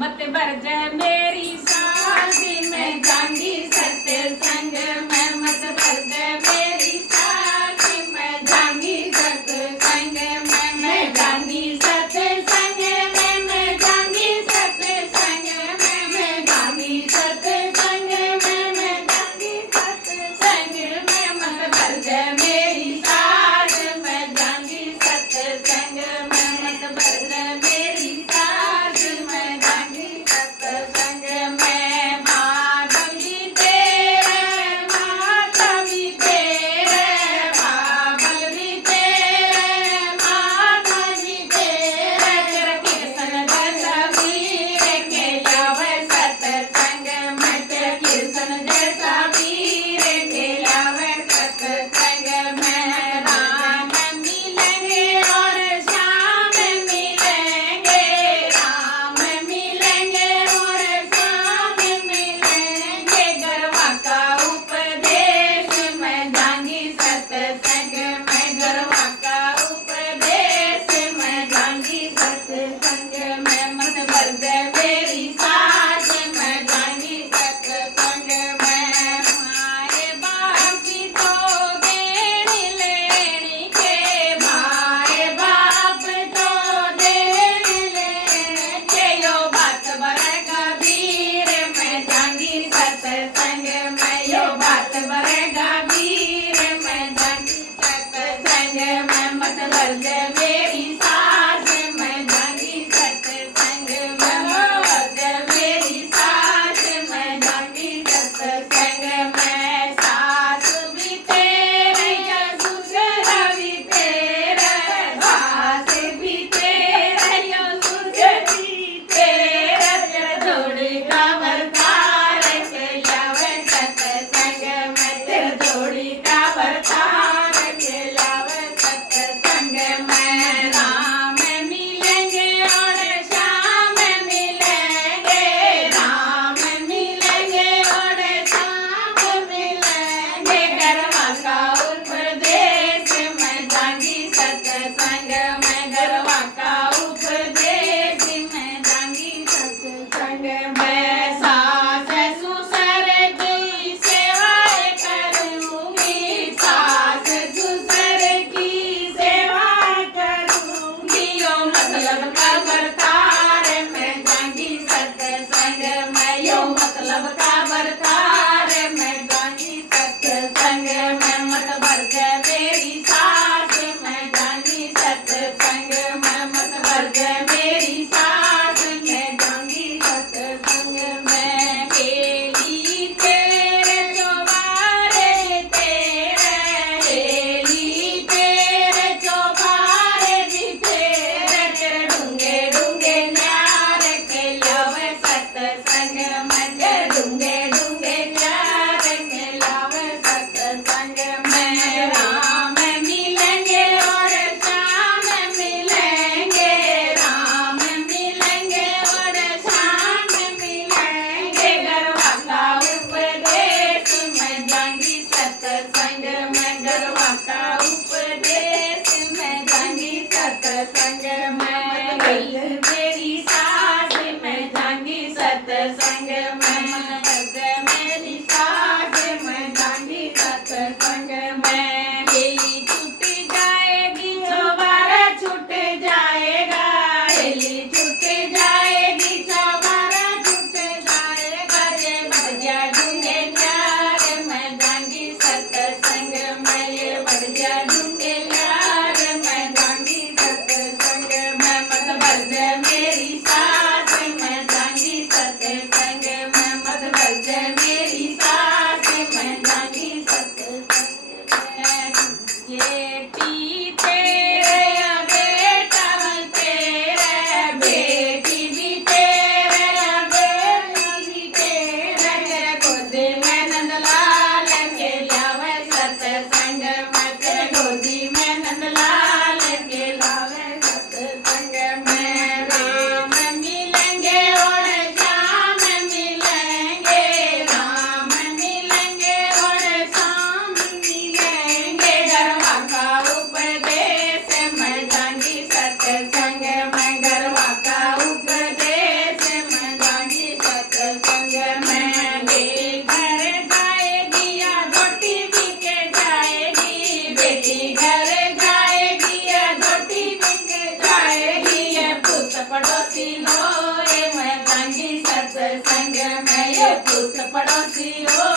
मत भर जाए मेरी शादी में जाऊंगी सत्संग में, मत भर जाए मेरी शादी में जाऊंगी सत्संग में, मैं जाऊंगी सत्संग में, मैं जाऊंगी सत्संग में, मैं जाऊंगी सत्संग में, मैं जाऊंगी सत्संग में, मत भर जाए मेरी शादी में जाऊंगी सत्संग में, मत भर जाए मेरी शादी में जाऊंगी सत्संग में। बाबा जी तेरे माता भी तेरे, बाबा भी तेरे माता भी तेरे, तेरा कृष्ण जैसा वीर के लावे सत्संग में, तेरा कृष्ण जैसा वीर के लावे सत्संग में। राम मिलेंगे और श्याम मिलेंगे, राम मिलेंगे और श्याम मिलेंगे, गरवा का उपदेश मैं जाऊंगी सत्संग में, गरवा का उपदेश मैं जाऊंगी सत्संग में, मत भर जाए मेरी सास मैं जाऊंगी सत्संग में। माए बाप की तो देनी लेनी के, माए बाप तो देनी लेनी के, यो बात बड़े कबीर मैं जाऊंगी सत्संग में, यो बात बड़े कबीर मैं जाऊंगी सत्संग में, मत भर जाए मेरी सास मैं जाऊंगी सत्संग में। घर जाएगी ये धोती बिक जाएगी ये पुत पड़ोसी लो ये मैं जाऊंगी सत्संग में ये पुत पड़ोसी लो